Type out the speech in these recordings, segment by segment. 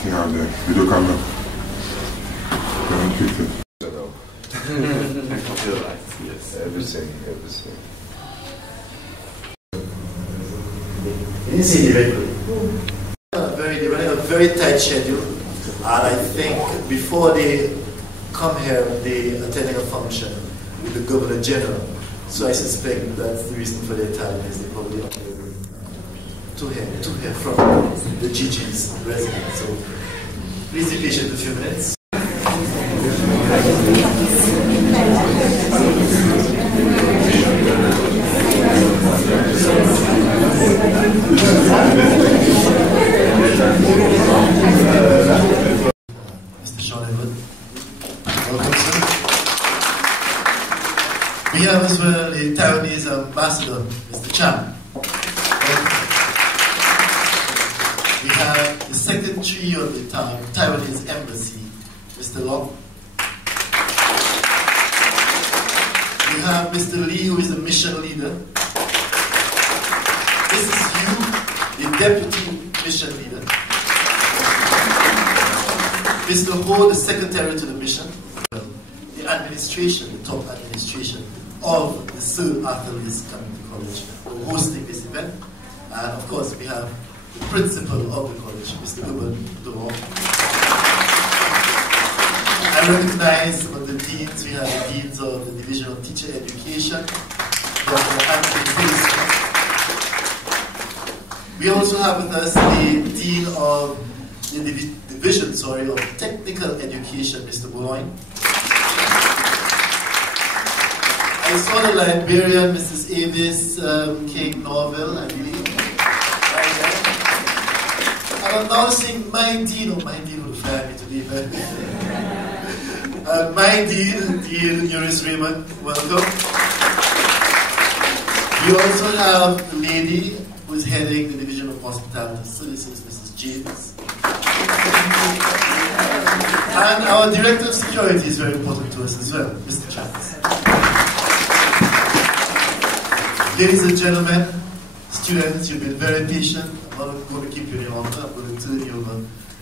thing out there. Videocamera. Don't fix it. Yes, everything. Easy directly. A very tight schedule, and I think before they come here, they attending a function with the Governor General. So I suspect that's the reason for their time, is they probably are to hear from the GG's residence. So please be patient a few minutes. Mr. Sean Edward, welcome, sir. We have as well the Taiwanese ambassador, Mr. Chan. We have the secretary of the Taiwanese embassy, Mr. Long. We have Mr. Lee, who is the mission leader. This is you, the deputy mission leader. Mr. Ho, the secretary to the mission. The administration, the top administration of the S.A.L.C. Community College for hosting this event. And of course, we have the principal of the college, Mr. Ubel. I recognize some of the deans. We have the deans of the Division of Teacher Education, Dr. Anthony. We also have with us the Dean of the Division of Technical Education, Mr. Boulogne. I saw the librarian, Mrs. Avis King Norville, I believe. Right there. And I'm now seeing my Dean will fire me today, but my Dean Eunice Raymond, welcome. We also have the lady who is heading the Division of Hospitality Services, Mrs. James. And our Director of Security is very important to us as well, Mr. Chance. Ladies and gentlemen, students, you've been very patient. I'm not going to keep you any longer. I'm going to turn you over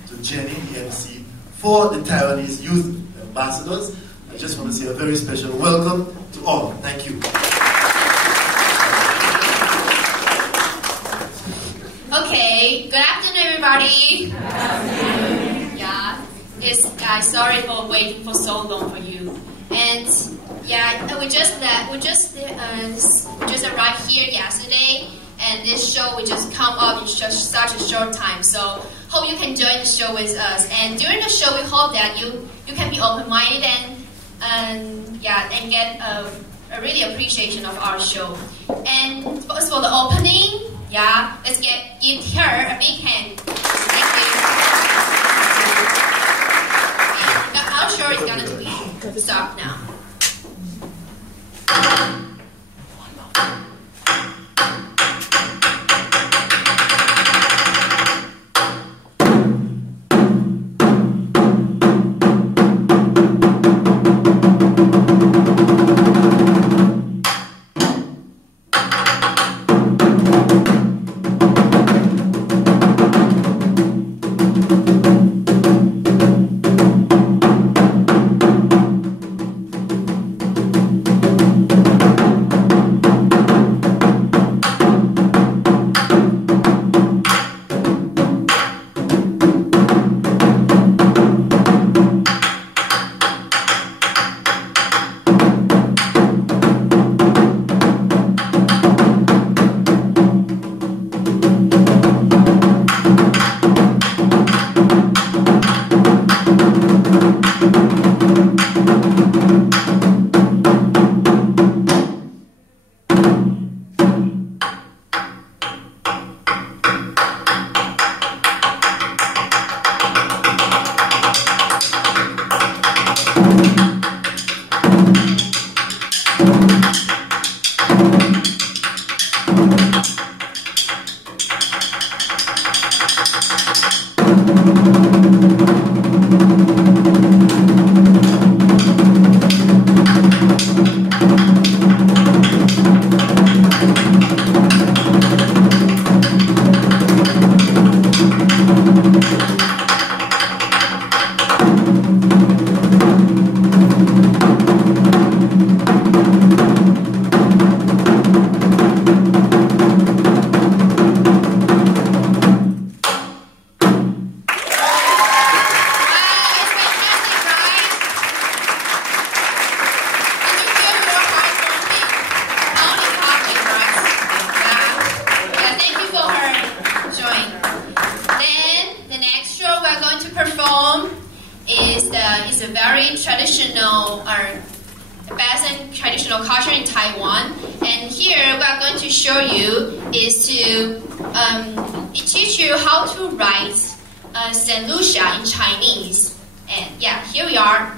to Jenny, the MC, for the Taiwanese Youth Ambassadors. I just want to say a very special welcome to all. Thank you. Okay, good afternoon, everybody. Good afternoon. Yeah, sorry for waiting for so long for you. And yeah, we just arrived here yesterday, and this show we just come up in just such a short time. So hope you can join the show with us. And during the show, we hope that you can be open-minded and get a really appreciation of our show. And first for the opening. Yeah, let's give her a big hand. Thank you. Our show is going to start now. best and traditional culture in Taiwan. And here we are going to show you is to teach you how to write St. Lucia in Chinese. And yeah, here we are.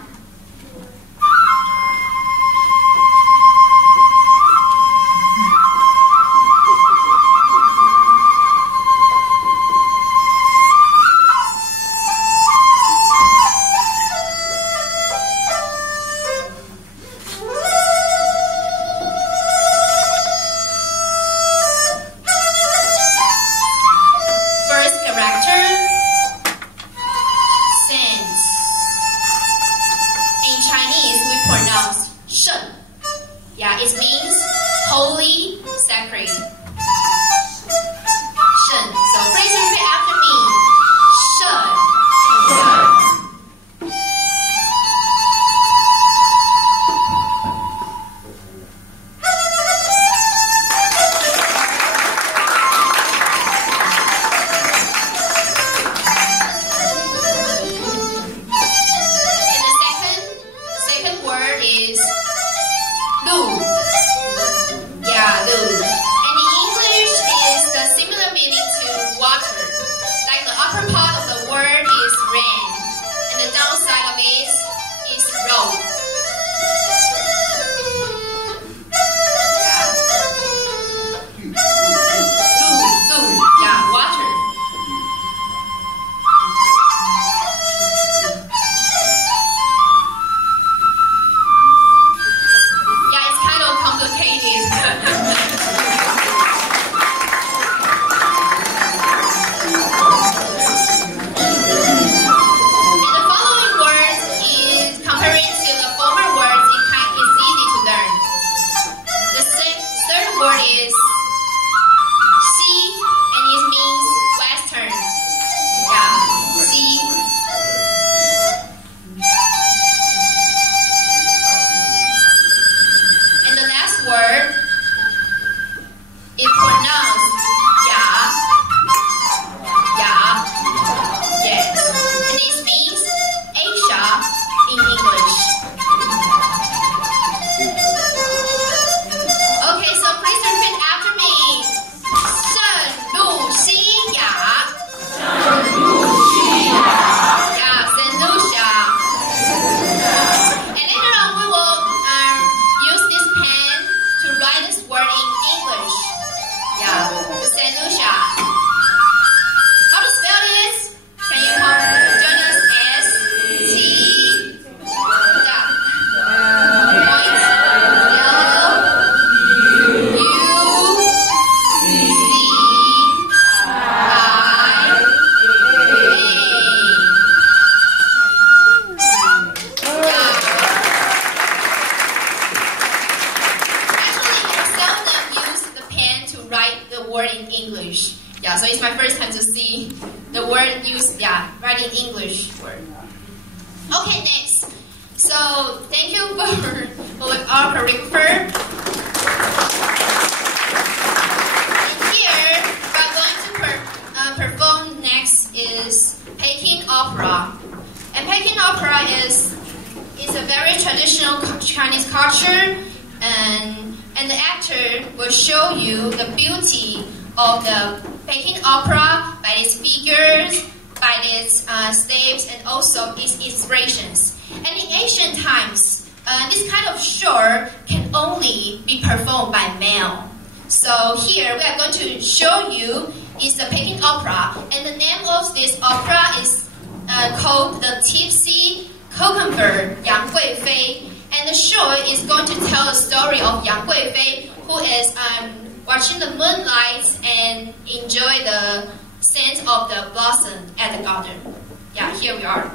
Okay, next. So thank you for our choreographer. And here we are going to perform next is Peking opera. And Peking opera is a very traditional Chinese culture, and the actor will show you the beauty of the Peking opera by its figures, by its steps, and also its inspirations. And in ancient times, this kind of show can only be performed by male. So here we are going to show you is the Peking opera, and the name of this opera is called the Tipsy Cucumber Yang Guifei. And the show is going to tell the story of Yang Guifei, who is watching the moonlight and enjoy the scent of the blossom at the garden. Yeah, here we are.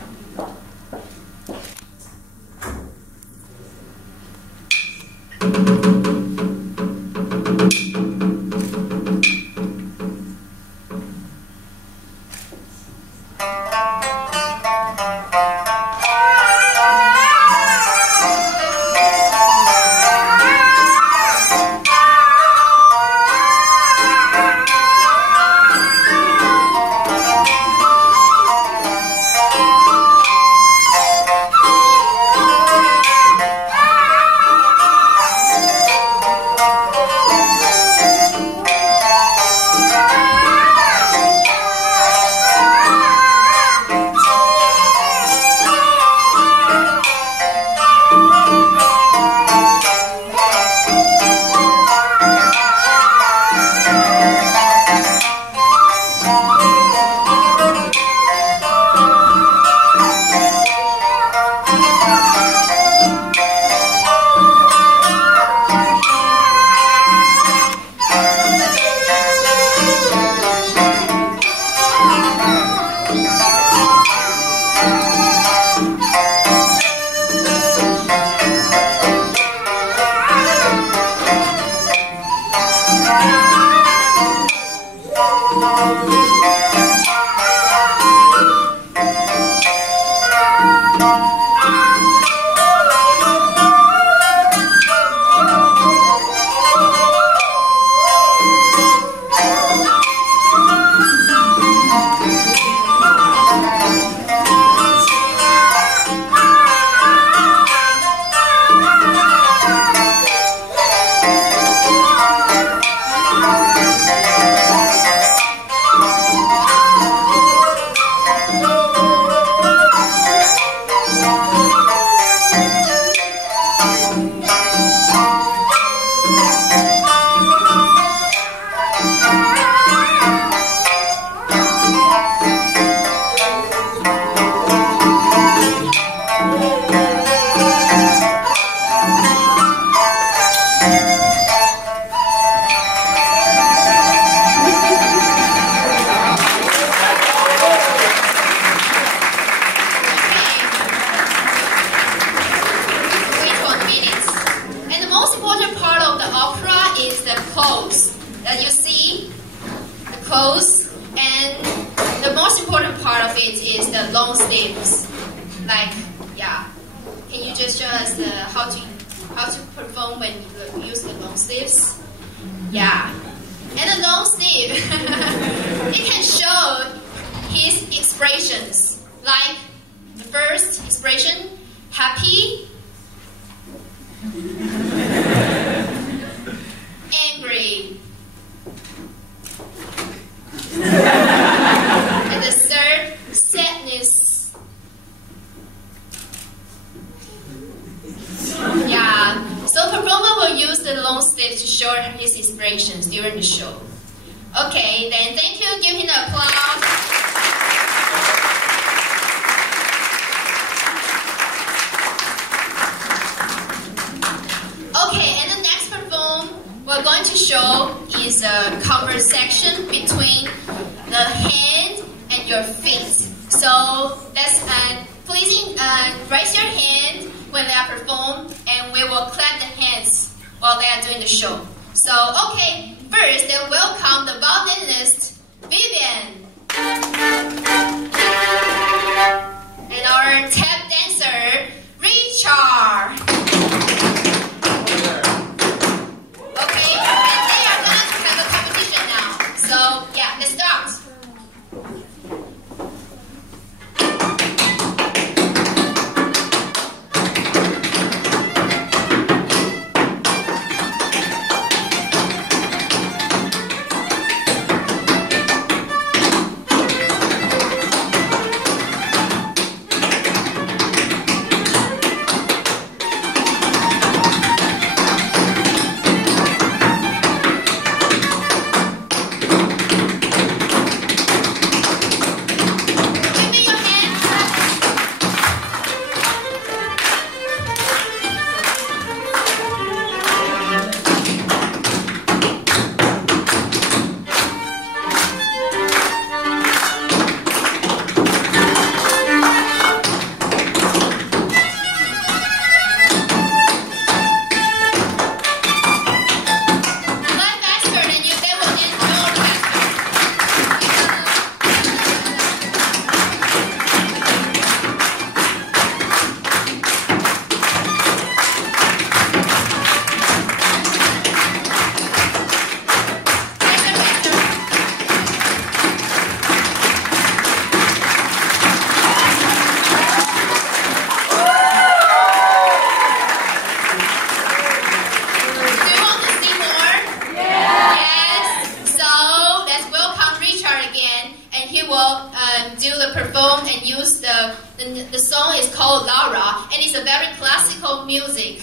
The song is called Laura, and it's a very classical music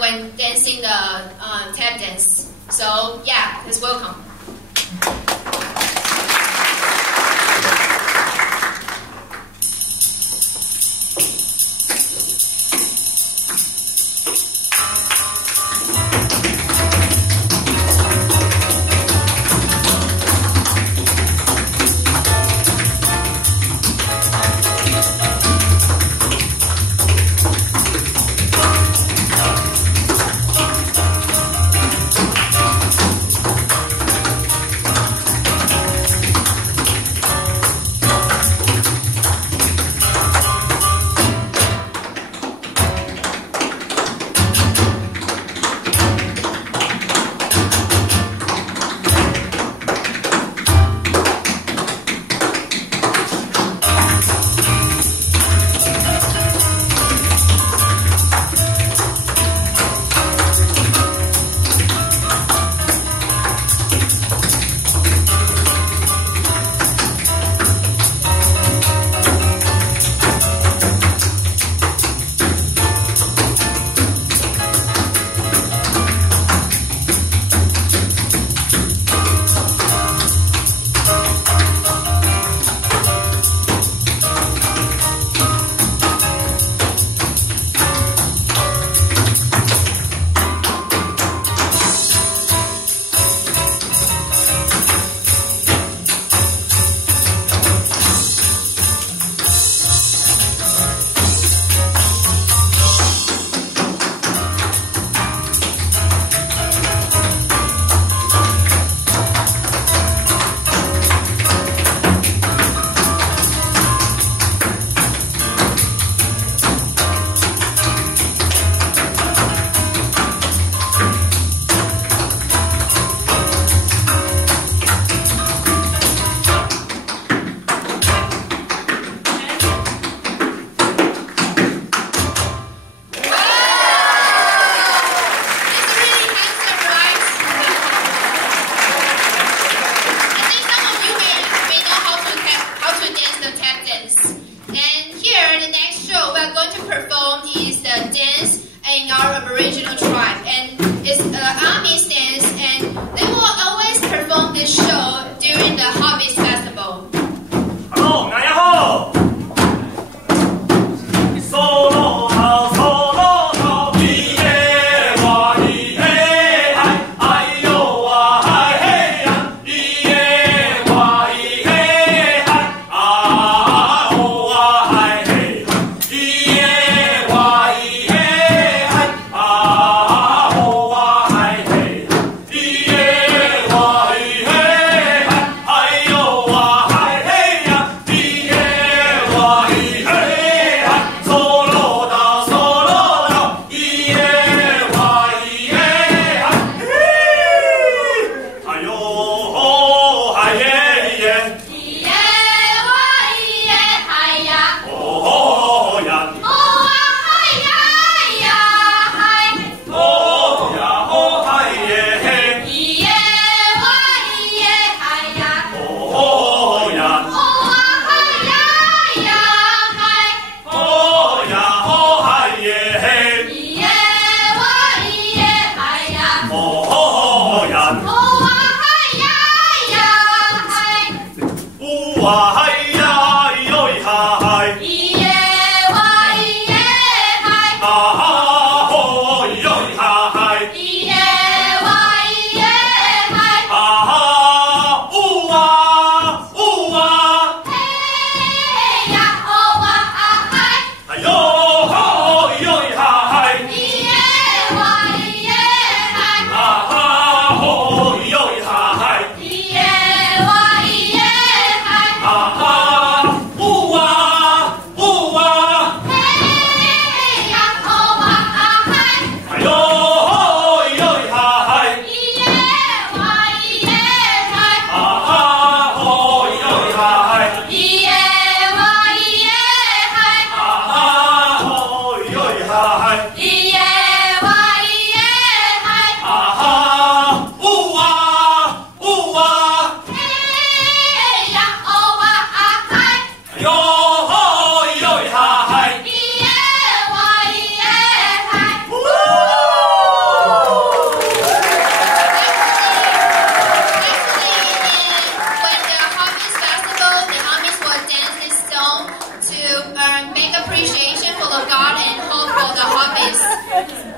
when dancing the tap dance. So yeah, let's welcome.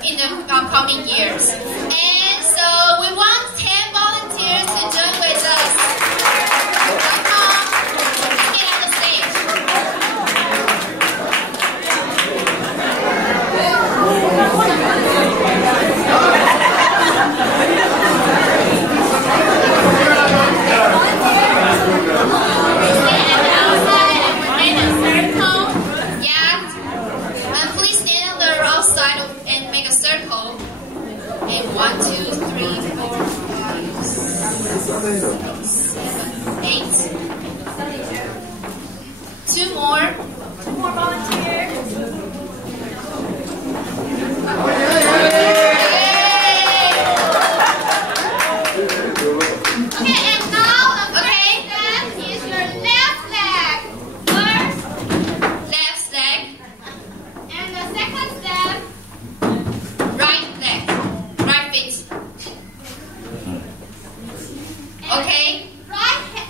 in the coming years. And so we want 10 volunteers to join with us. Welcome. Get on the stage. And 1, 2, 3, 4, 5, 6, 7, 8. 2 more. 2 more volunteers. Okay, and now, okay, that is your left leg. First, left leg. And the second step, right leg. Okay, right leg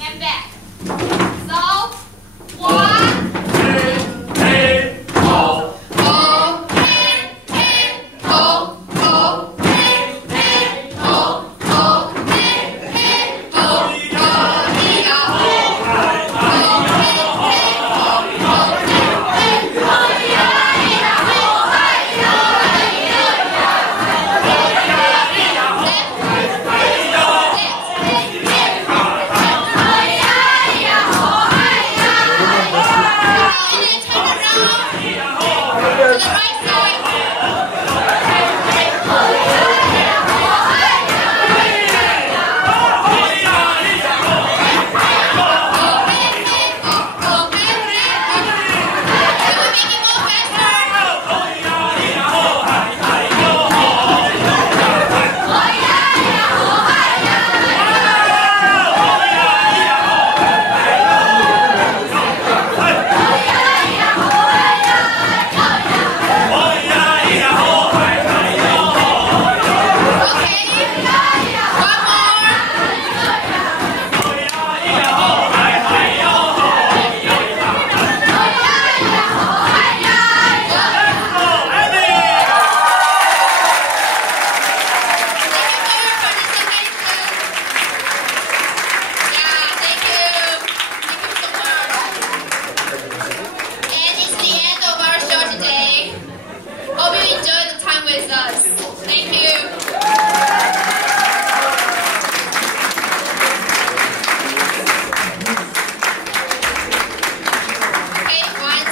and back. So 1,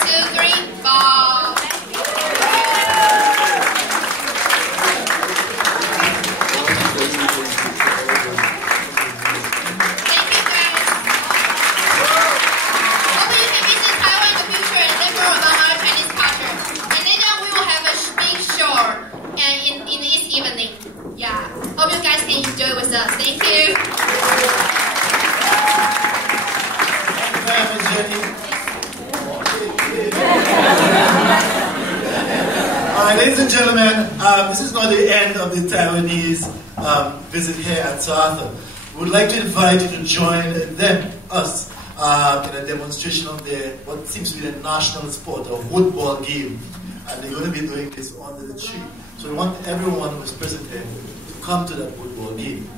2, 3, 4. Ladies and gentlemen, this is not the end of the Taiwanese visit here at S.A.L.C.C. We would like to invite you to join us, in a demonstration of what seems to be the national sport, a woodball game. And they're going to be doing this under the tree. So we want everyone who is present here to come to that woodball game.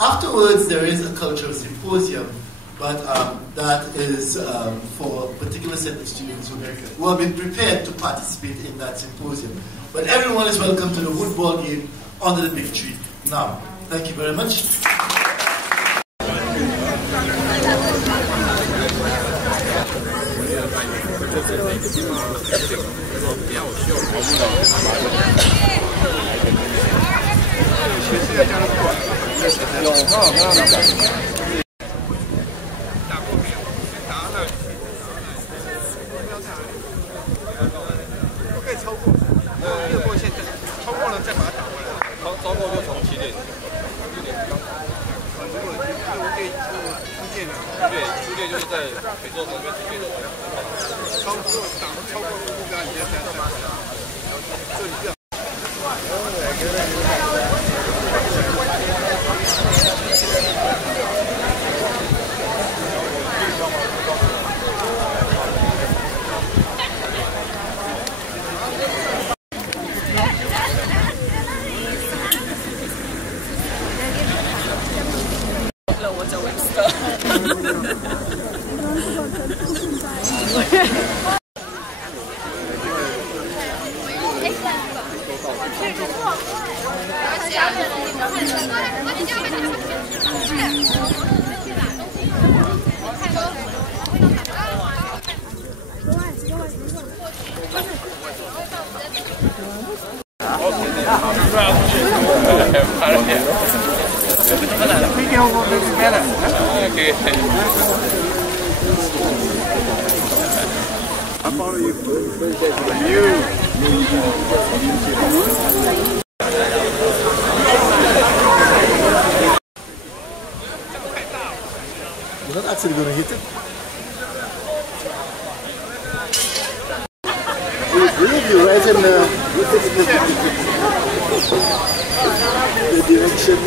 Afterwards, there is a cultural symposium, but that is for a particular set of students who have been prepared to participate in that symposium. But everyone is welcome to the woodball game under the big tree now. Thank you very much. You're not actually going to hit it. You right in the direction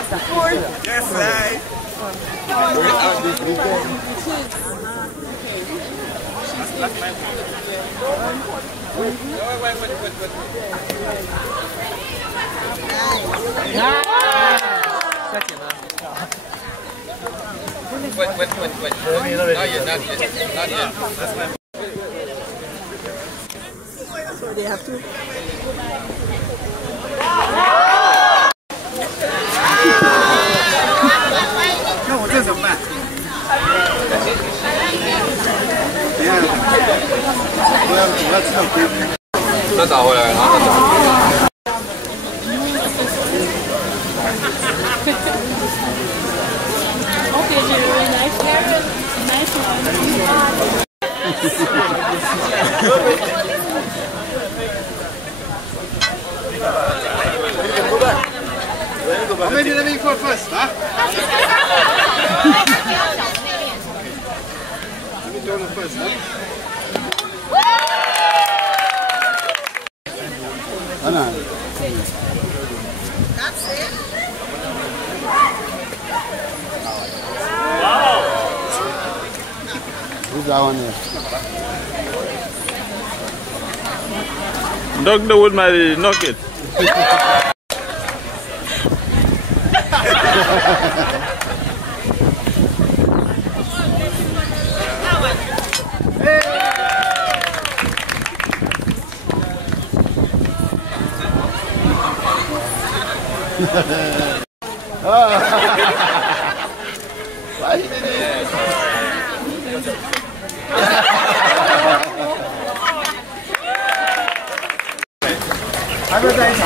Yes, I. That's my fault. Wait. Not yet. That's my fault. So they have to.那我这怎么办？等一下，我要唱歌。再打回来，然后再。Okay, really nice hair. Nice one. Maybe let me go first, huh? Let me go first, huh? That's it. Wow. Who's that one there? Knock the wood, my knock it. Why did it?还没在一场。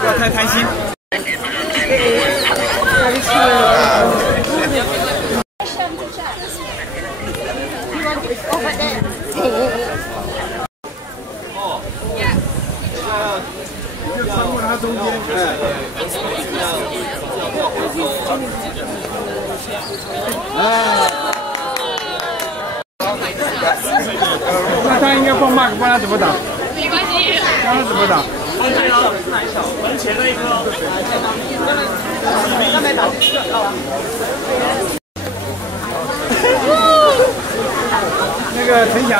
不要太贪心。就穿过它中间。那他应该放 mark， 不然他怎么打？没关系。让他怎么打？门前那一颗。那个陈翔，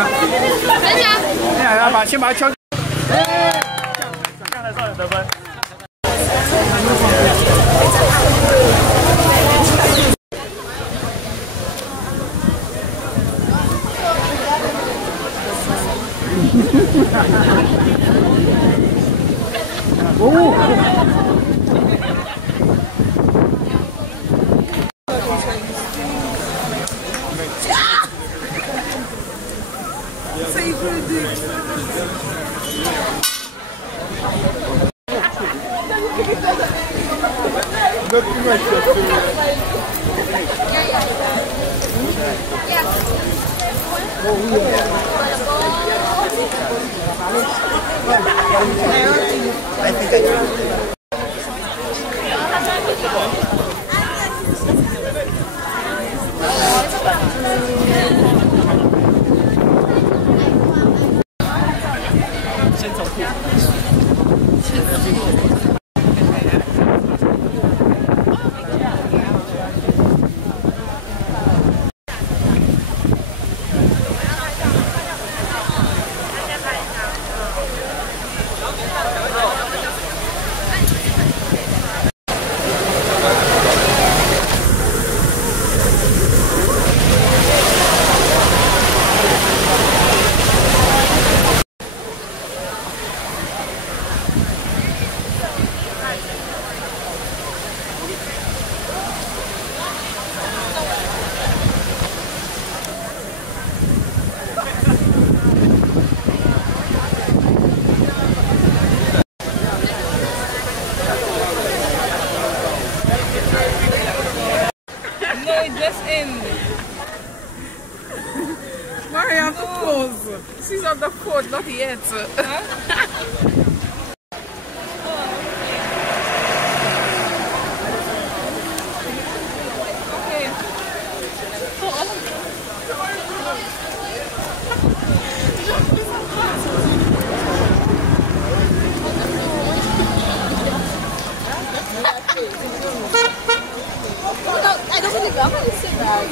先把他敲。这样才算有得分。Maria, close. She's on the foot, not yet. I don't think I'm going to sit back.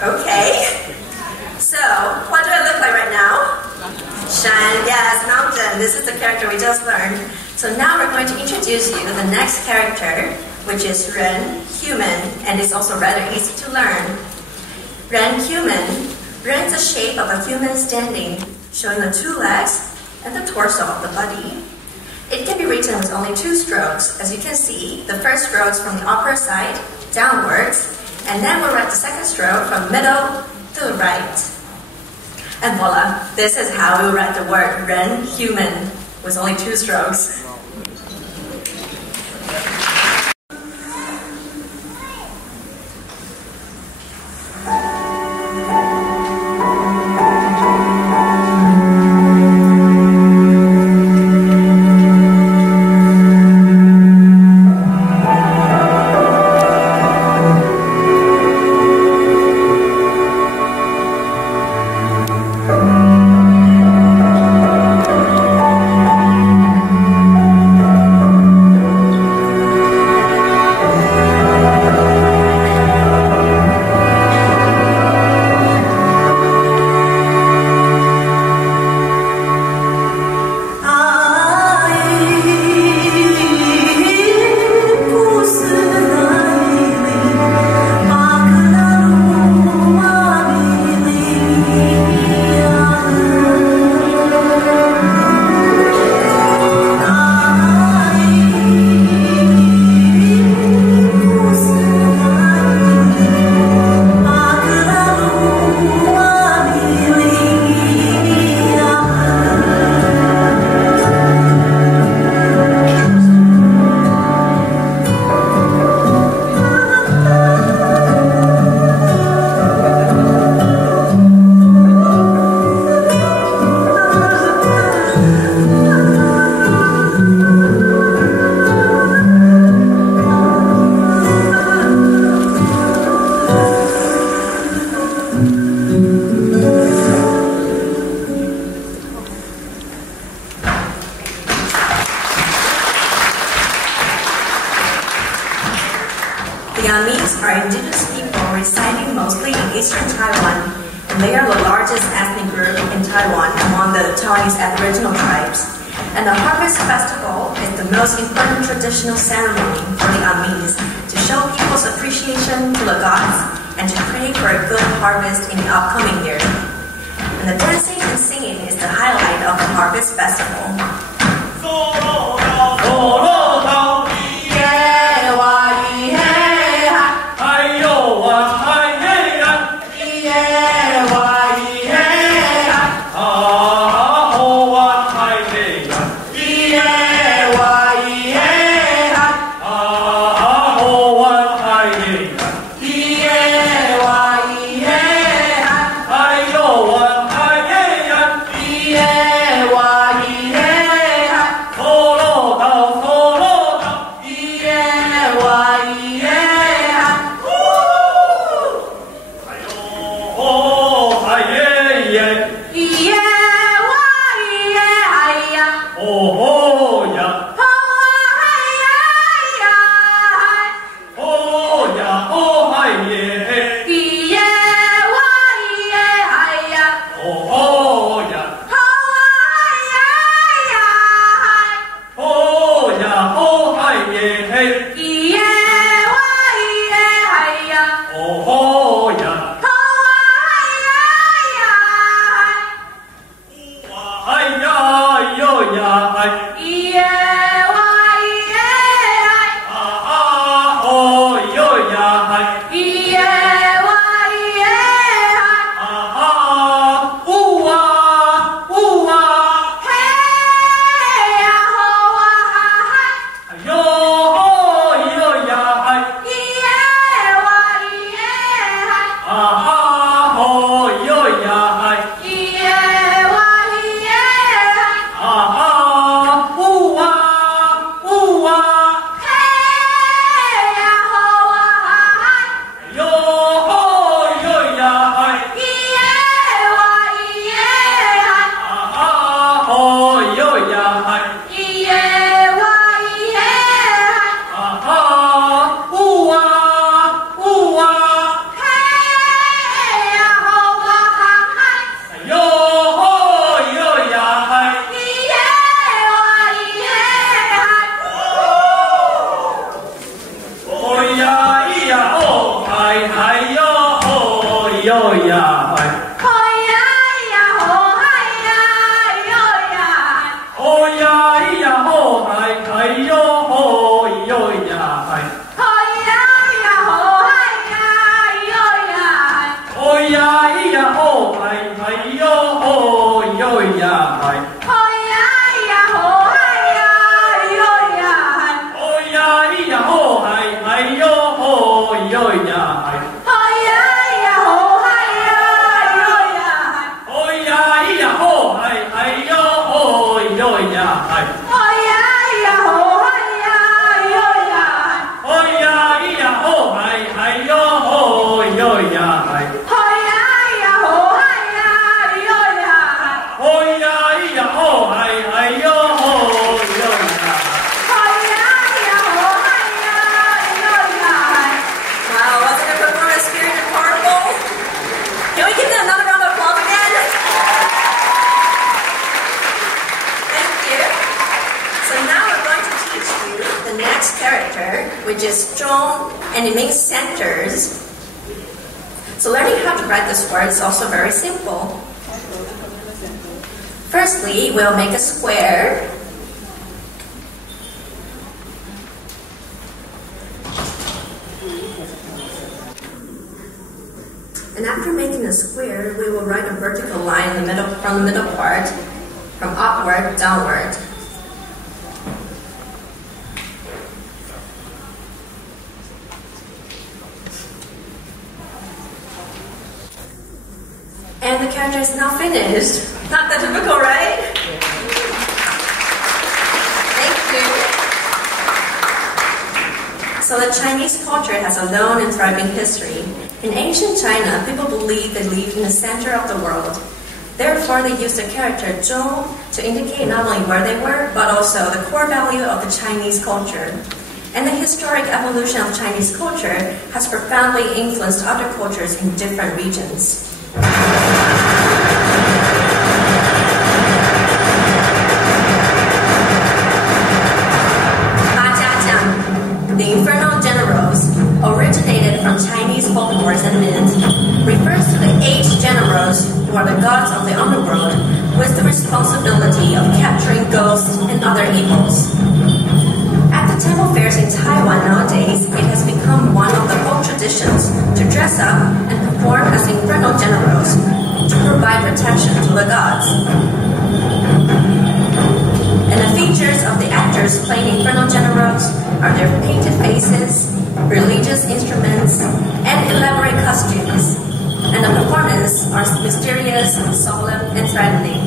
Okay, so what do I look like right now? Shan, yes, mountain. This is the character we just learned. So now we're going to introduce you to the next character, which is Ren, human, and it's also rather easy to learn. Ren, human. Ren is the shape of a human standing, showing the two legs and the torso of the body. It can be written with only two strokes. As you can see, the first stroke is from the upper side downwards, and then we'll write the second stroke from middle to the right. And voila, this is how we write the word Ren, human, with only two strokes. in eastern Taiwan, and they are the largest ethnic group in Taiwan among the Taiwanese Aboriginal tribes. And the Harvest Festival is the most important traditional ceremony for the Amis to show people's appreciation to the gods and to pray for a good harvest in the upcoming year. And the dancing and singing is the highlight of the Harvest Festival. Which is strong, and it means centers. So learning how to write this word is also very simple. Firstly, we'll make a square. And after making a square, we will write a vertical line in the middle, from the middle part, from upward, downward. And the character is now finished. Not that typical, right? Thank you. So the Chinese culture has a long and thriving history. In ancient China, people believed they lived in the center of the world. Therefore, they used the character zhou to indicate not only where they were, but also the core value of the Chinese culture. and the historic evolution of Chinese culture has profoundly influenced other cultures in different regions. The infernal generals, originated from Chinese folklores and myths, refers to the 8 generals who are the gods of the underworld with the responsibility of capturing ghosts and other evils. At the temple fairs in Taiwan nowadays, it has become one of the old traditions to dress up and perform as infernal generals to provide protection to the gods. And the features of the actors playing infernal generals are their painted faces, religious instruments, and elaborate costumes. And the performance are mysterious, solemn, and threatening.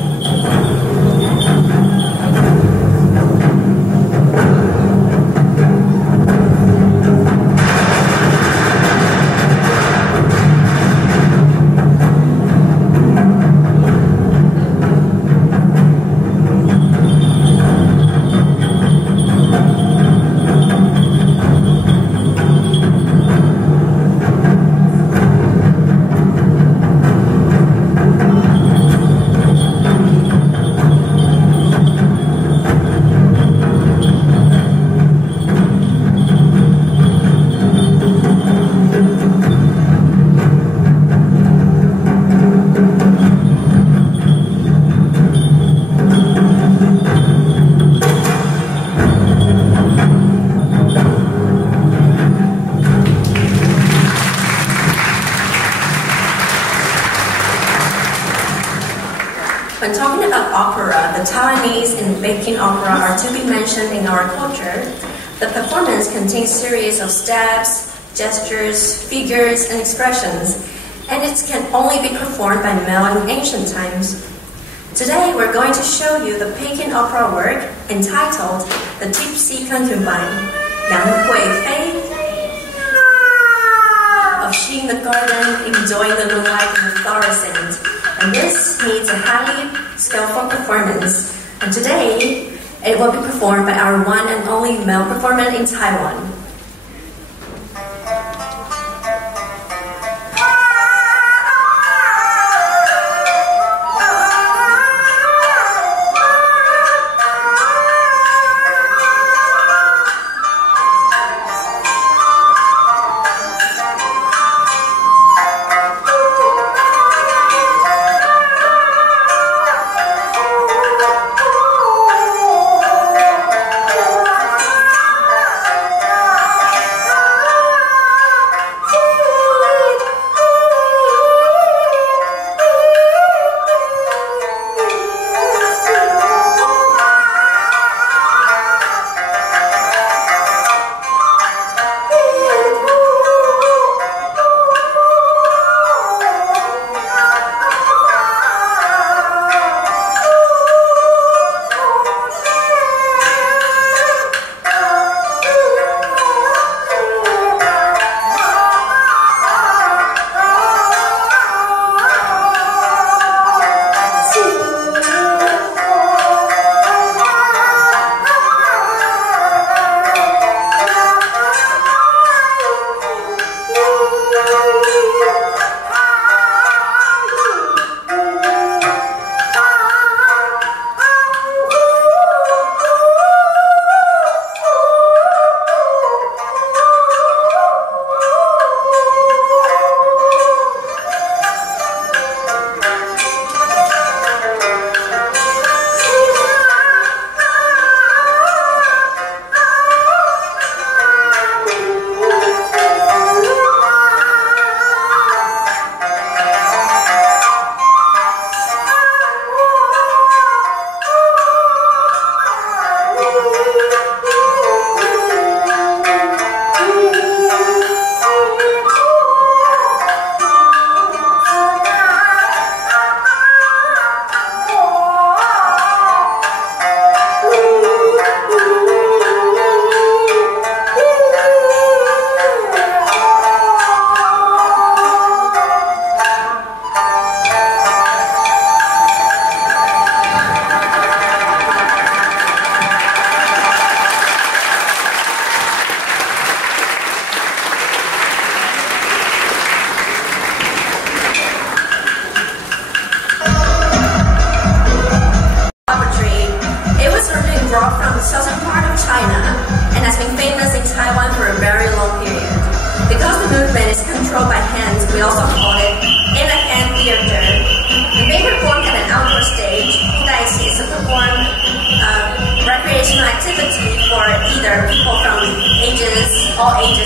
When talking about opera, the Taiwanese and Peking opera are to be mentioned in our culture. The performance contains a series of steps, gestures, figures, and expressions, and it can only be performed by male in ancient times. Today, we're going to show you the Peking opera work entitled The Gypsy Concubine, Yang Hui Fei, of she in the garden enjoying the moonlight in the flower scent. And this needs a highly skillful performance. And today, it will be performed by our one and only male performer in Taiwan.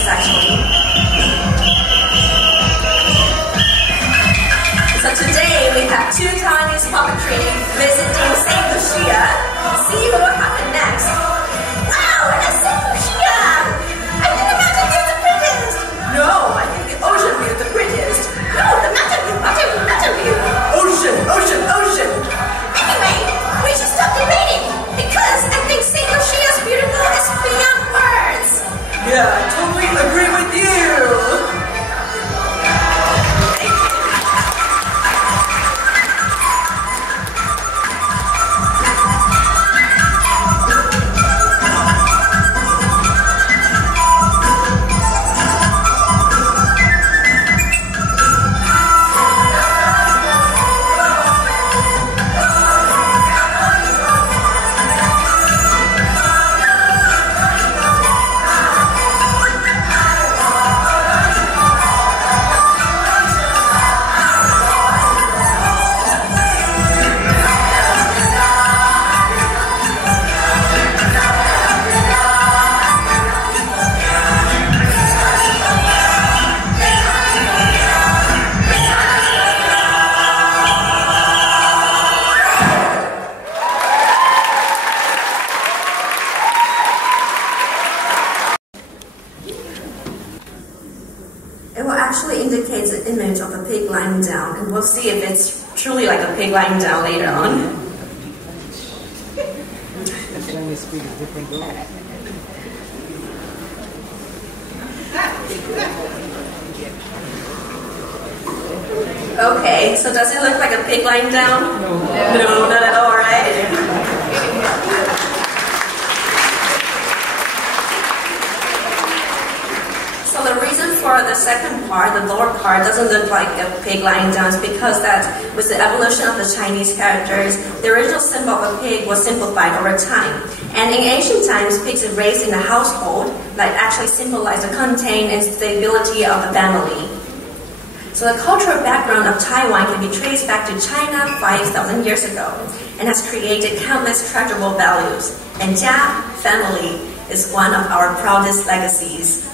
puppets actually. So today we have two Taiwanese puppetry visiting St. Lucia. See what will happen next. Wow, and it's St. Lucia! I think the mountain view is the prettiest! No, I think the ocean view is the prettiest. No, the mountain view, mountain view, mountain view. Ocean, ocean, ocean. Anyway, we should stop debating because I think St. Lucia's beautiful is beyond words. Yeah, I totally agree with you. Indicates an image of a pig lying down, and we'll see if it's truly like a pig lying down later on. Okay, so does it look like a pig lying down? No, not at all, right? So the reason for the second part, the lower part, doesn't look like a pig lying down is because that with the evolution of the Chinese characters, the original symbol of a pig was simplified over time. And in ancient times, pigs were raised in the household that actually symbolized the contain and stability of the family. So the cultural background of Taiwan can be traced back to China 5,000 years ago and has created countless treasurable values. And Jia, family, is one of our proudest legacies.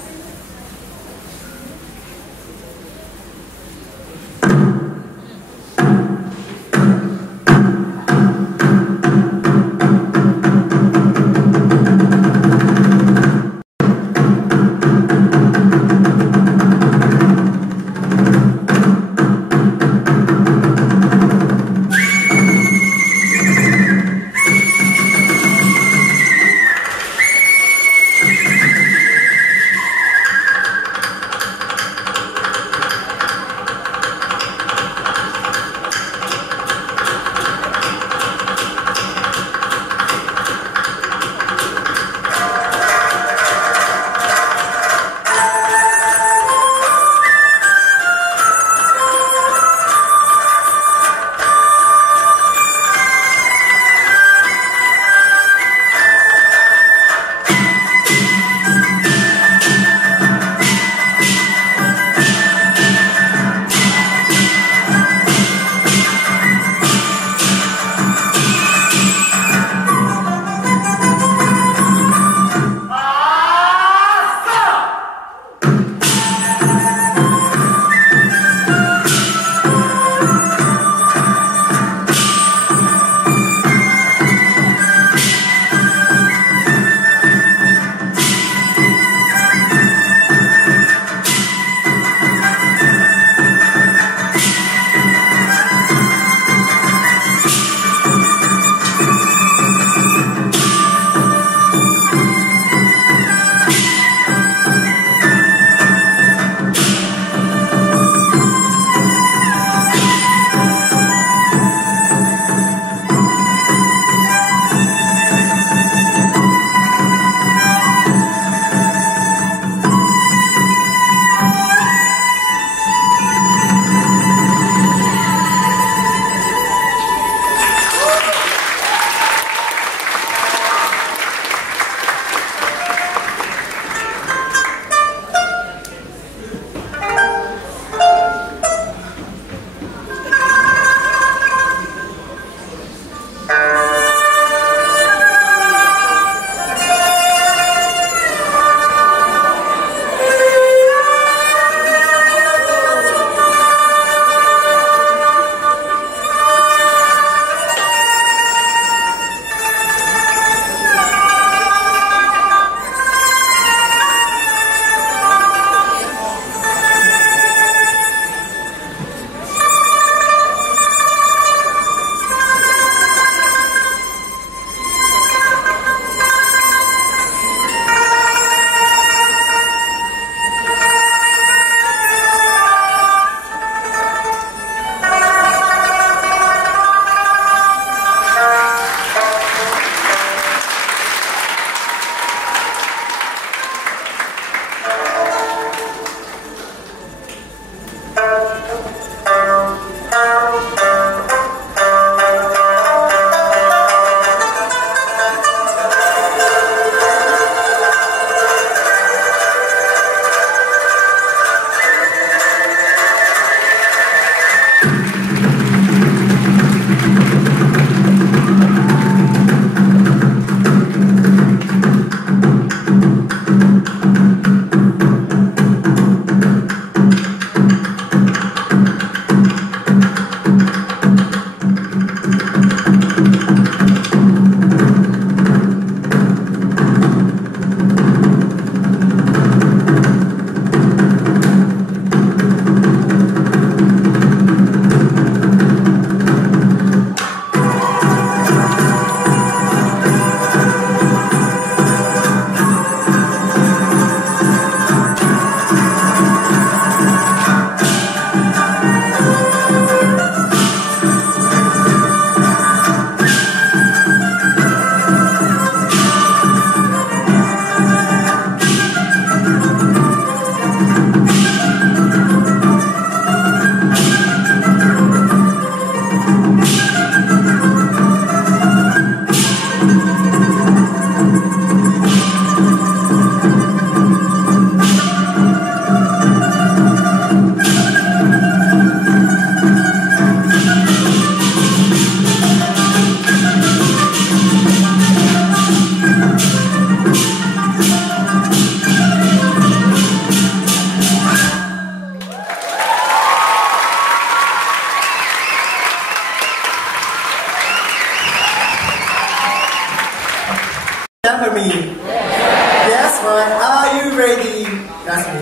stand for me? Yes, right. Are you ready? That's me.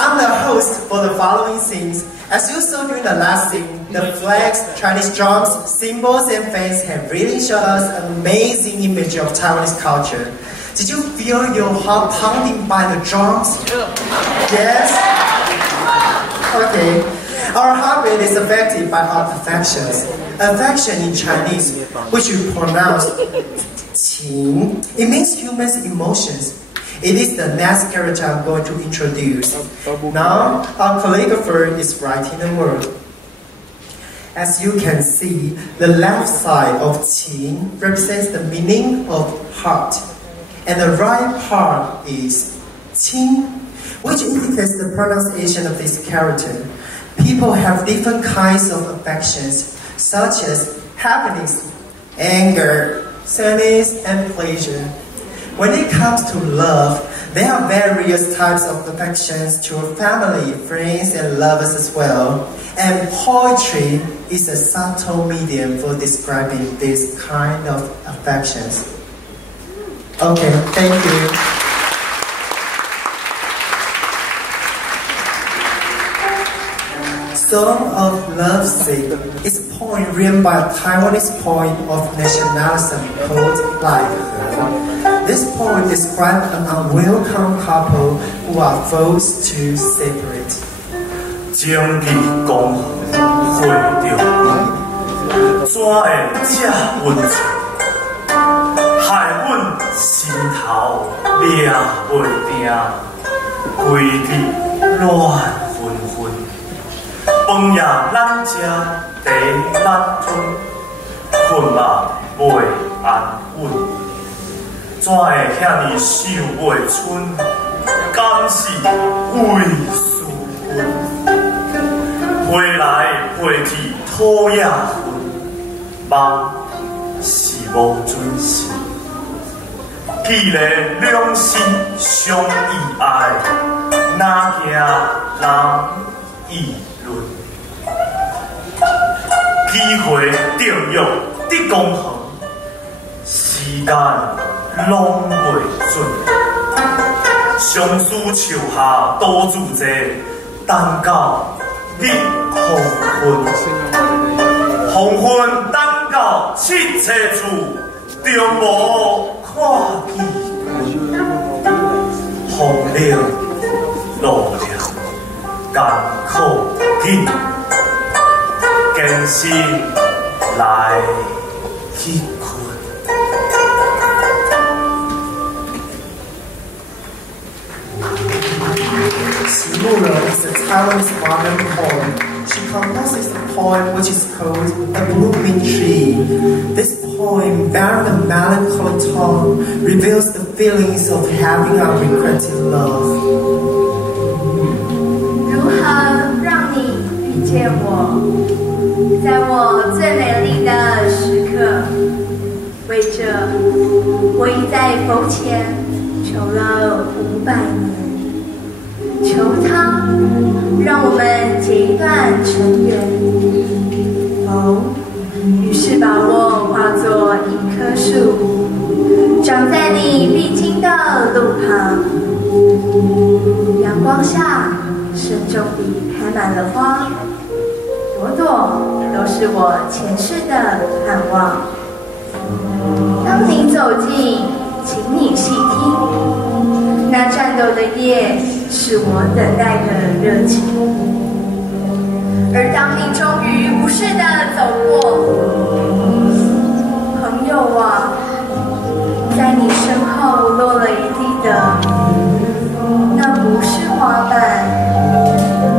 I'm the host for the following scenes. As you saw during the last scene, the flags, Chinese drums, symbols, and fans have really shown us an amazing image of Taiwanese culture. Did you feel your heart pounding by the drums? Yes? Okay. Our heartbeat is affected by our affections. Affection in Chinese, which you pronounce qing, it means human emotions. It is the next character I'm going to introduce. Now, our calligrapher is writing the word. As you can see, the left side of qing represents the meaning of heart, and the right part is qing, which indicates the pronunciation of this character. People have different kinds of affections, such as happiness, anger, sadness, and pleasure. When it comes to love, there are various types of affections to family, friends, and lovers as well. And poetry is a subtle medium for describing this kind of affections. Okay, thank you. Song of Love Sick is a poem written by a Taiwanese poet of nationalism called Like. This poem describes an unwelcome couple who are forced to separate. 情义公会着你，怎会这温存？害阮心头抓袂定，规日乱纷纷。饭夜咱食茶咱吞，困嘛袂安稳。 怎会遐尼想袂春？敢是为思君？飞来飞去土也昏，梦是无准时。既然两心相依爱，哪惊人议论？机会定约得公行，时间。 拢袂准，相思树下多自在，等到日黄昏。黄昏等到七彩厝，就无看见。风凉路凉，艰苦紧，艰辛来去。 Lucia is a Taiwanese modern poem. She composes a poem which is called A Blooming Tree. This poem, bearing a melancholy tone, reveals the feelings of having unrequited love. 如何让你遇见我，在我最美丽的时刻，为这我已在佛前求了500年。 求他让我们结一段尘缘，哦，于是把我化作一棵树，长在你必经的路旁。阳光下，深种地开满了花，朵朵都是我前世的盼望。当你走近，请你细听，那颤抖的叶。 是我等待的热情，而当你终于无视地走过，朋友啊，在你身后落了一地的，那不是花瓣，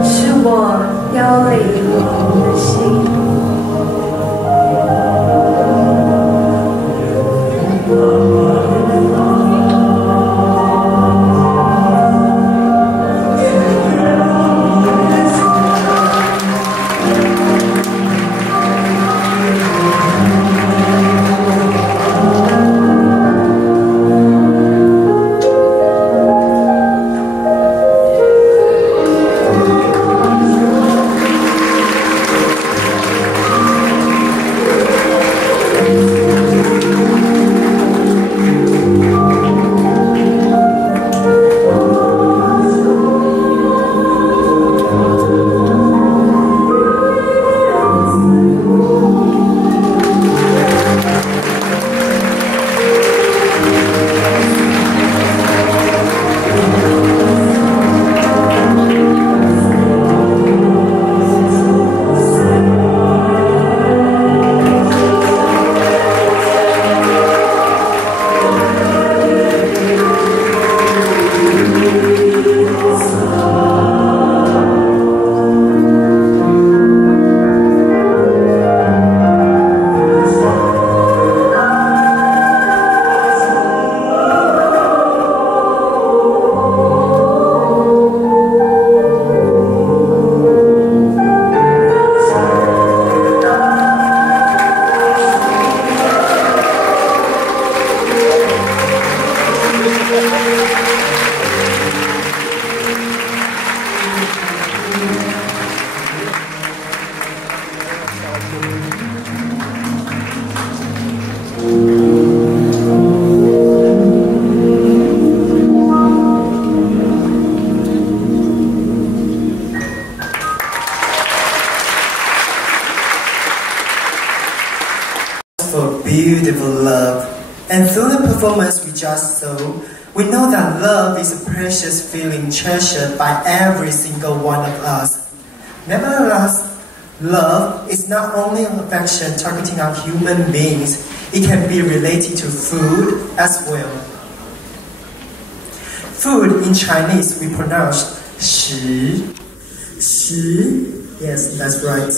是我凋零的心。stands for beautiful love. And through the performance we just saw, we know that love is a precious feeling treasured by every single one of us. Nevertheless, love is not only an affection targeting on human beings, it can be related to food as well. Food in Chinese we pronounce 食. 食, yes, that's right.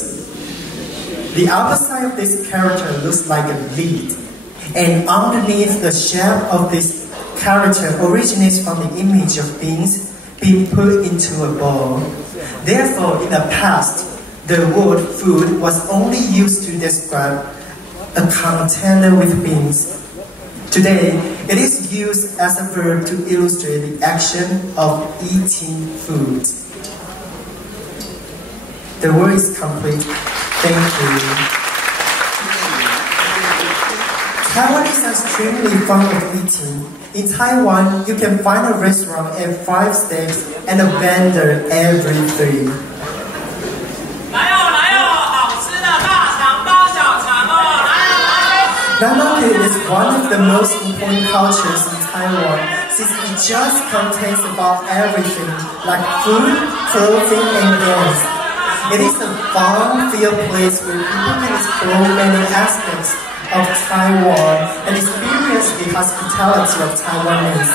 The outside of this character looks like a lead, and underneath the shape of this character originates from the image of beans being put into a bowl. Therefore, in the past, the word food was only used to describe a container with beans. Today, it is used as a verb to illustrate the action of eating food. The word is complete. Thank you. Taiwan is extremely fond of eating. In Taiwan, you can find a restaurant at 5 steps and a vendor every 3. Namak is one of the most important cultures in Taiwan since it just contains about everything like food, clothing, and dance. It is a fun, filled place where people can explore many aspects of Taiwan and experience the hospitality of Taiwanese.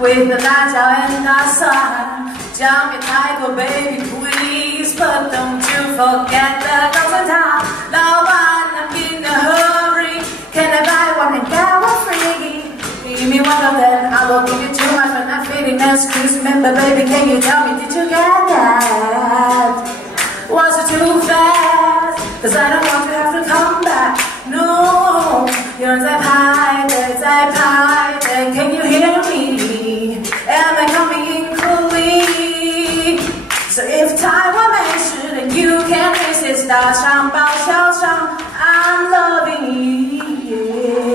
With the lights out and outside, jump your title, baby, please. But don't you forget the golden time. Now I'm in a hurry. Can I buy one and get one free? Give me one of them, I will give you too much when I'm feeling excuse. Remember, baby, can you tell me, did you get that? Was it too fast? Cause I don't want to have to come back. No, you're that high, can you hear me? Am I coming in clearly? So if Taiwan makes it, then you can resist. I'm loving you.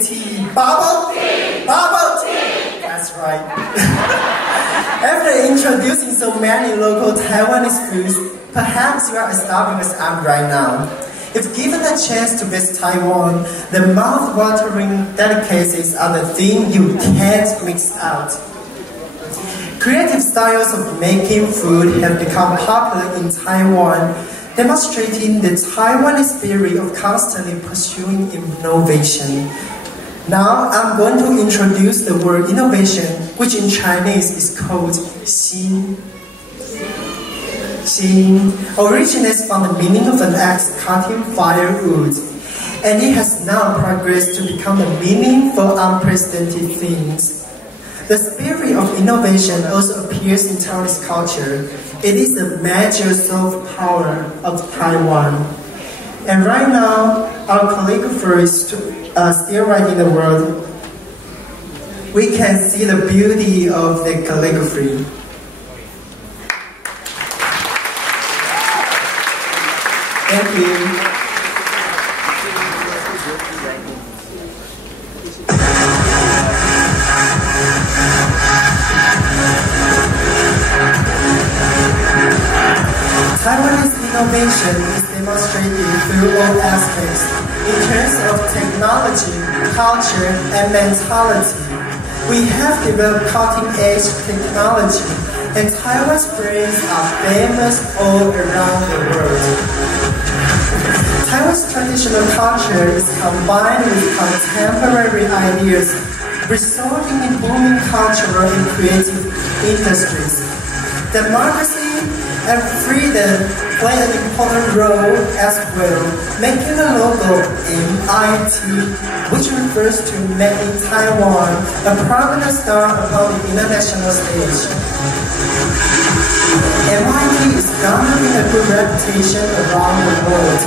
tea. Bubble tea. Bubble tea. That's right. After introducing so many local Taiwanese foods, perhaps you are as starving as I am right now. If given a chance to visit Taiwan, the mouth-watering delicacies are the thing you can't mix out. Creative styles of making food have become popular in Taiwan, demonstrating the Taiwanese spirit of constantly pursuing innovation. Now, I'm going to introduce the word innovation, which in Chinese is called xin. Xin originates from the meaning of an axe cutting firewood, and it has now progressed to become the meaning for unprecedented things. The spirit of innovation also appears in Taiwanese culture. It is the major soft power of Taiwan. And right now, our calligrapher is still writing the word. We can see the beauty of the calligraphy. Thank you. Taiwanese innovation is demonstrated through all aspects, in terms of technology, culture, and mentality. We have developed cutting-edge technology, and Taiwan's brains are famous all around the world. Taiwan's traditional culture is combined with contemporary ideas, resulting in booming cultural and creative industries. Democracy and freedom play an important role as well, making the logo MIT, which refers to Made in Taiwan, a prominent star upon the international stage. MIT is garnering a good reputation around the world.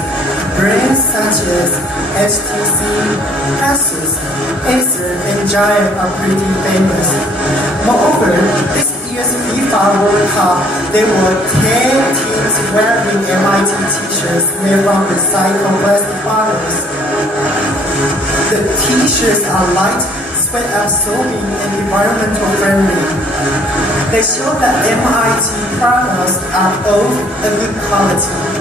Brands such as HTC, Asus, Acer, and Giant are pretty famous. Moreover, this year's FIFA World Cup, there were 10 teams wearing MIT t-shirts made from recycled plastic bottles. The t-shirts are light, sweat-absorbing, and environmental friendly. They show that MIT products are of a good quality.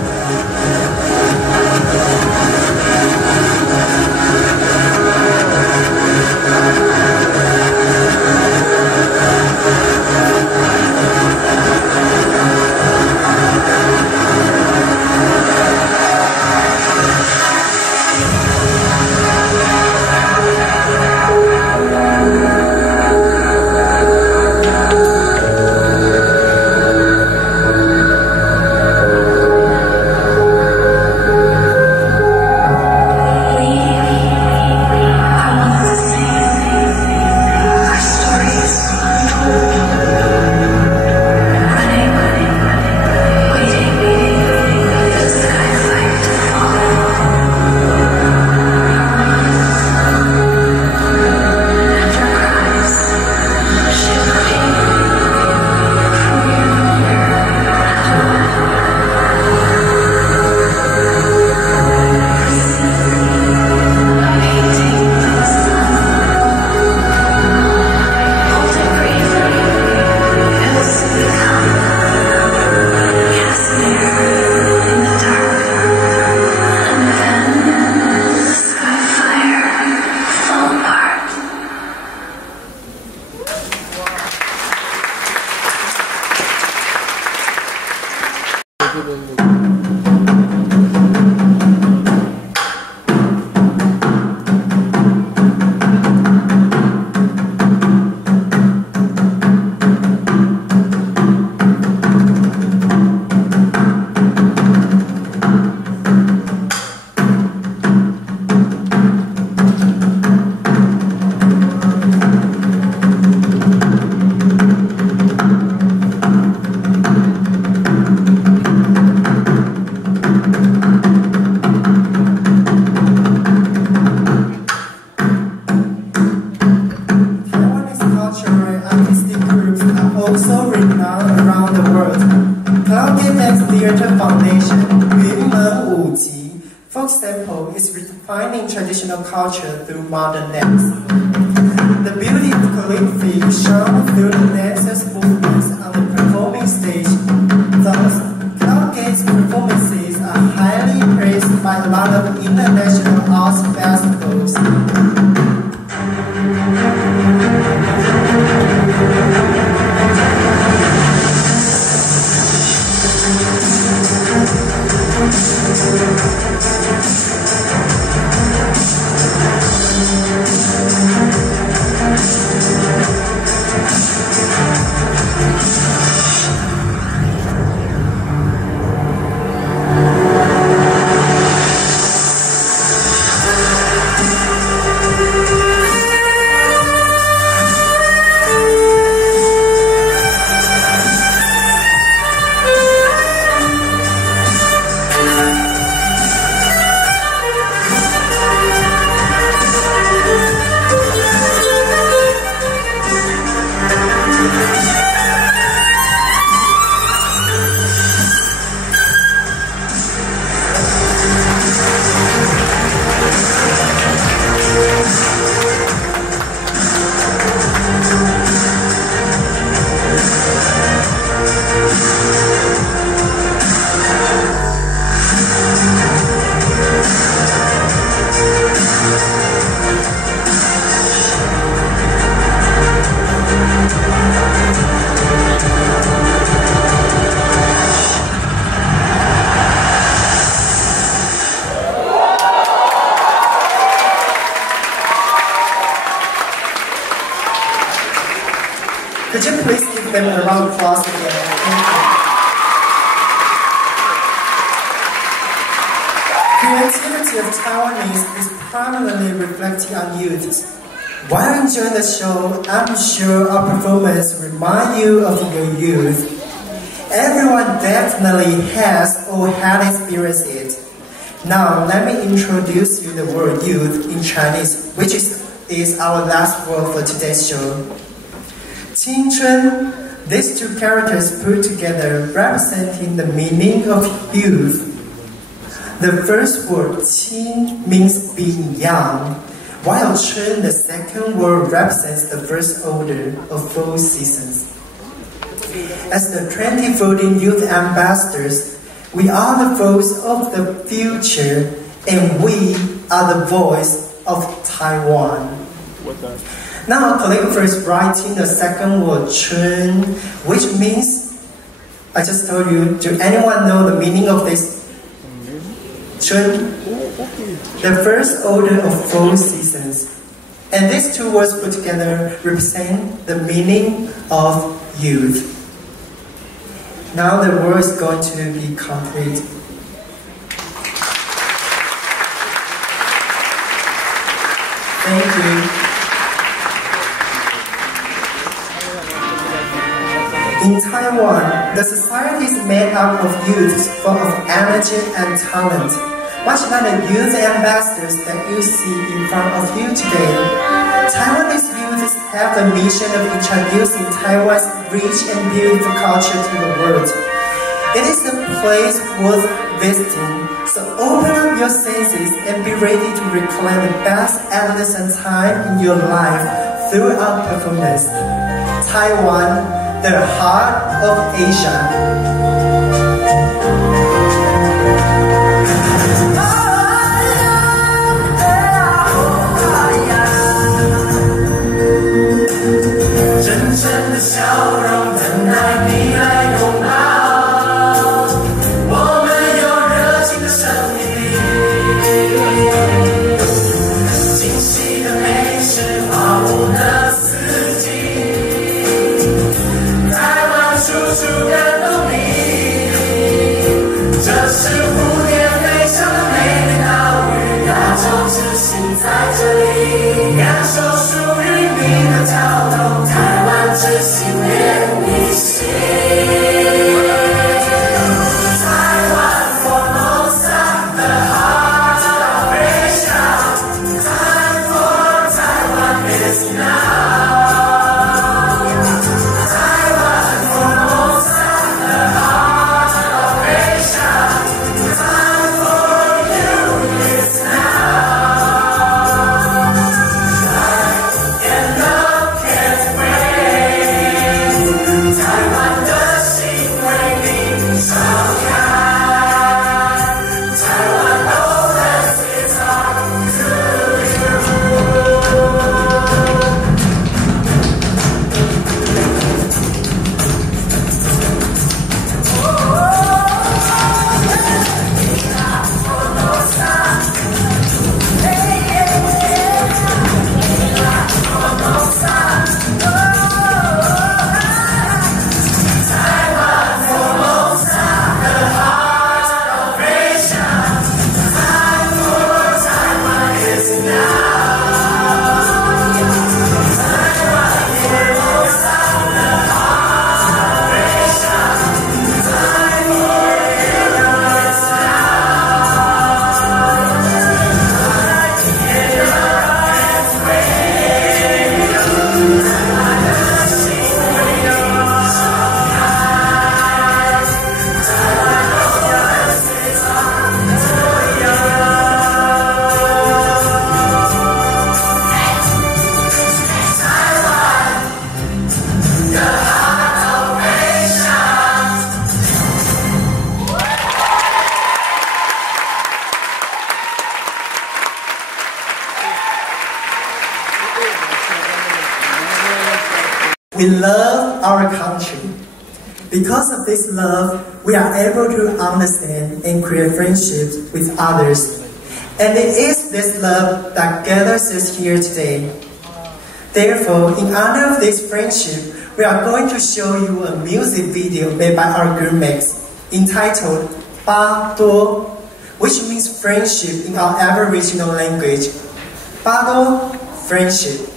defining traditional culture through modern dance. The beauty of calligraphy shone through the dancers' movements on the performing stage. Thus, Cloudgate's performances are highly praised by a lot of international arts festivals. Could you please give them a round of applause again? Thank you. Creativity of Taiwanese is prominently reflected on youth. While enjoying the show, I'm sure our performance reminds you of your youth. Everyone definitely has or had experienced it. Now, let me introduce you the word youth in Chinese, which is our last word for today's show. 青春, these two characters put together representing the meaning of youth. The first word, 青, means being young, while 春, the second word, represents the first order of 4 seasons. As the 2014 Youth Ambassadors, we are the voice of the future, and we are the voice of Taiwan. Now, calligrapher is writing the second word, 春, which means, I just told you, do anyone know the meaning of this? 春, the first order of 4 seasons. And these two words put together represent the meaning of youth. Now the word is going to be complete. Thank you. In Taiwan, the society is made up of youths full of energy and talent, much like the youth ambassadors that you see in front of you today. Taiwanese youths have the mission of introducing Taiwan's rich and beautiful culture to the world. It is a place worth visiting, so open up your senses and be ready to reclaim the best adolescent time in your life through our performance. Taiwan, the heart of Asia. Now love our country. Because of this love, we are able to understand and create friendships with others. And it is this love that gathers us here today. Therefore, in honor of this friendship, we are going to show you a music video made by our groupmates entitled Ba Do, which means friendship in our Aboriginal language. Ba Do, friendship.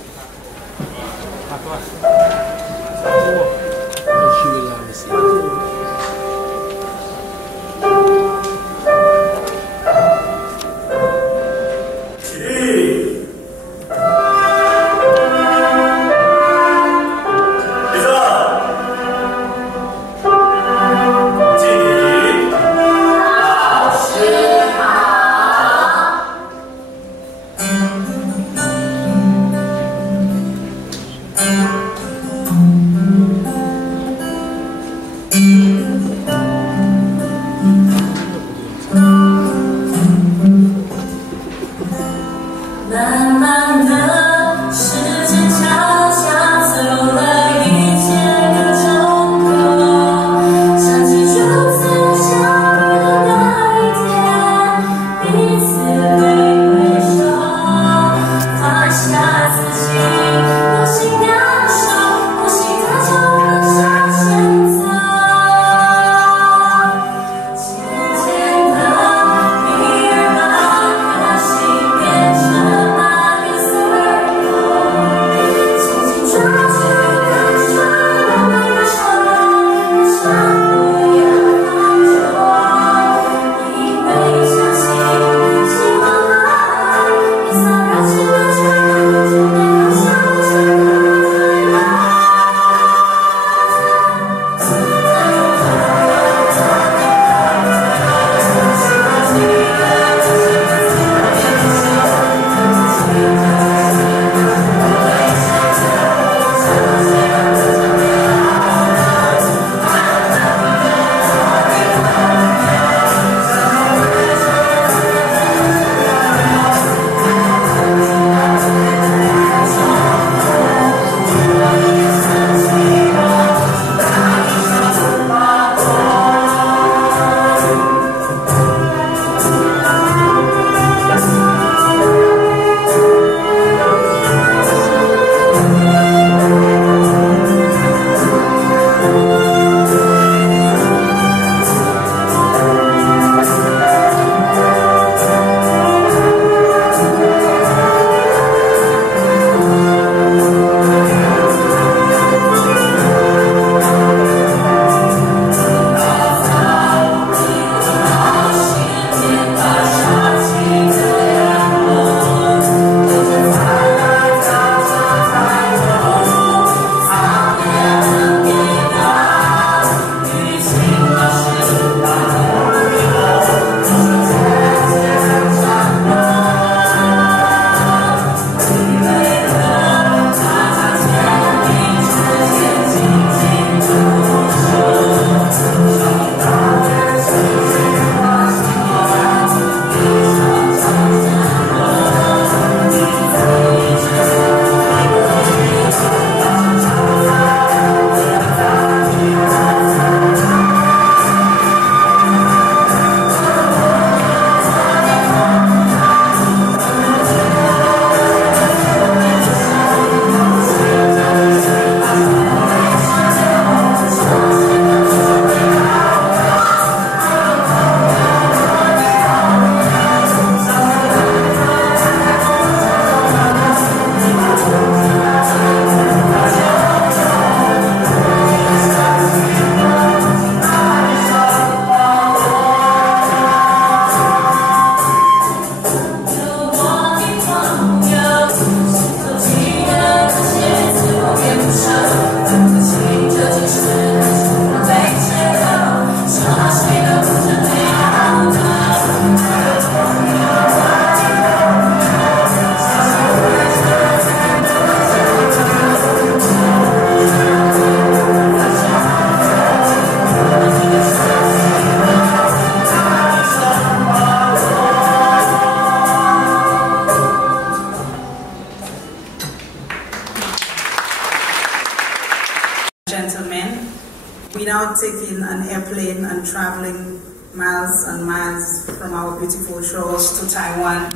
without taking an airplane and traveling miles and miles from our beautiful shores to Taiwan.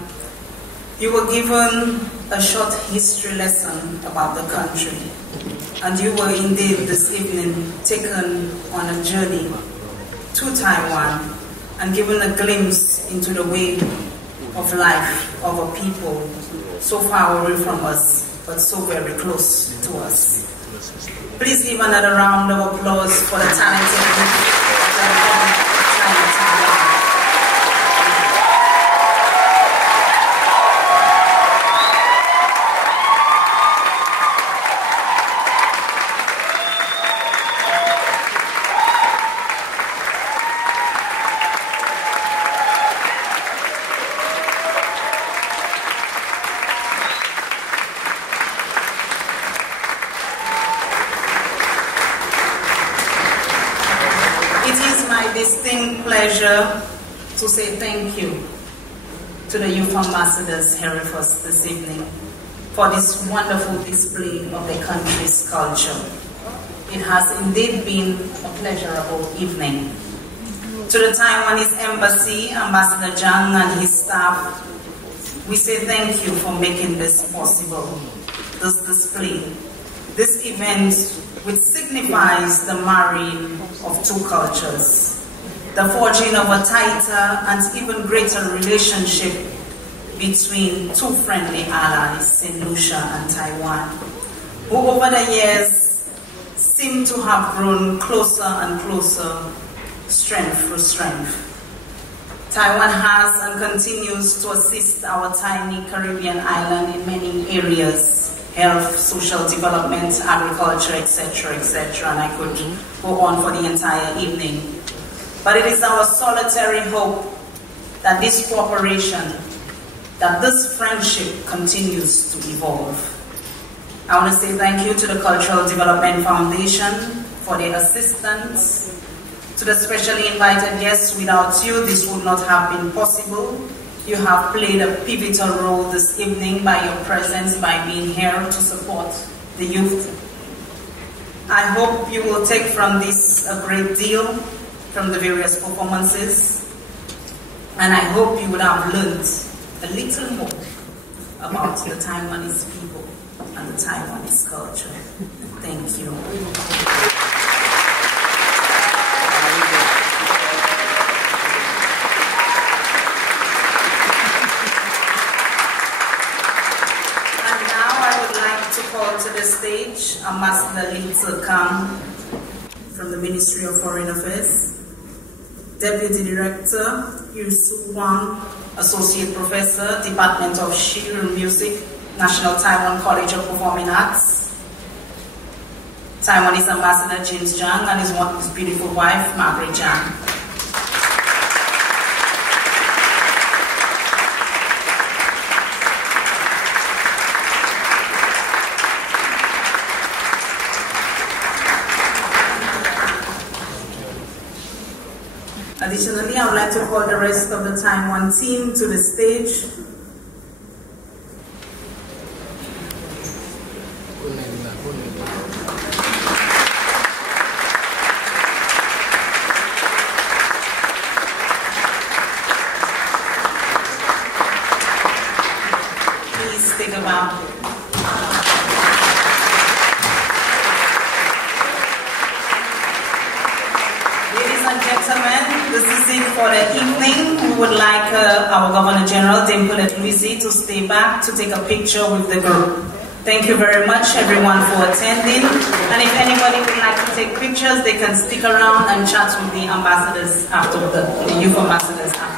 You were given a short history lesson about the country, and you were indeed this evening taken on a journey to Taiwan and given a glimpse into the way of life of a people so far away from us, but so very close to us. Please give another round of applause for the talented youth of the Republic of Taiwan. Distinct pleasure to say thank you to the youth ambassadors here with us this evening for this wonderful display of their country's culture. It has indeed been a pleasurable evening. To the Taiwanese Embassy, Ambassador Zhang and his staff, we say thank you for making this possible, this display, this event which signifies the marrying of two cultures, the forging of a tighter and even greater relationship between two friendly allies, St. Lucia and Taiwan, who over the years seem to have grown closer and closer, strength for strength. Taiwan has and continues to assist our tiny Caribbean island in many areas: health, social development, agriculture, etc., etc., and I could go on for the entire evening. But it is our solitary hope that this cooperation, that this friendship continues to evolve. I want to say thank you to the Cultural Development Foundation for their assistance, to the specially invited guests. Without you, this would not have been possible. You have played a pivotal role this evening by your presence, by being here to support the youth. I hope you will take from this a great deal from the various performances, and I hope you would have learned a little more about the Taiwanese people and the Taiwanese culture. Thank you. And now I would like to call to the stage Ambassador Lee Tse-Kang from the Ministry of Foreign Affairs, Deputy Director Yu Su Wang, Associate Professor, Department of Shiru Music, National Taiwan College of Performing Arts, Taiwanese Ambassador James Zhang and his beautiful wife, Margaret Zhang. Additionally, I would like to call the rest of the Taiwan team to the stage. Please take a bow. Gentlemen, this is it for the evening. We would like our Governor General, Dame Lucia, to stay back to take a picture with the group. Thank you very much, everyone, for attending. And if anybody would like to take pictures, they can stick around and chat with the ambassadors after the youth ambassadors after.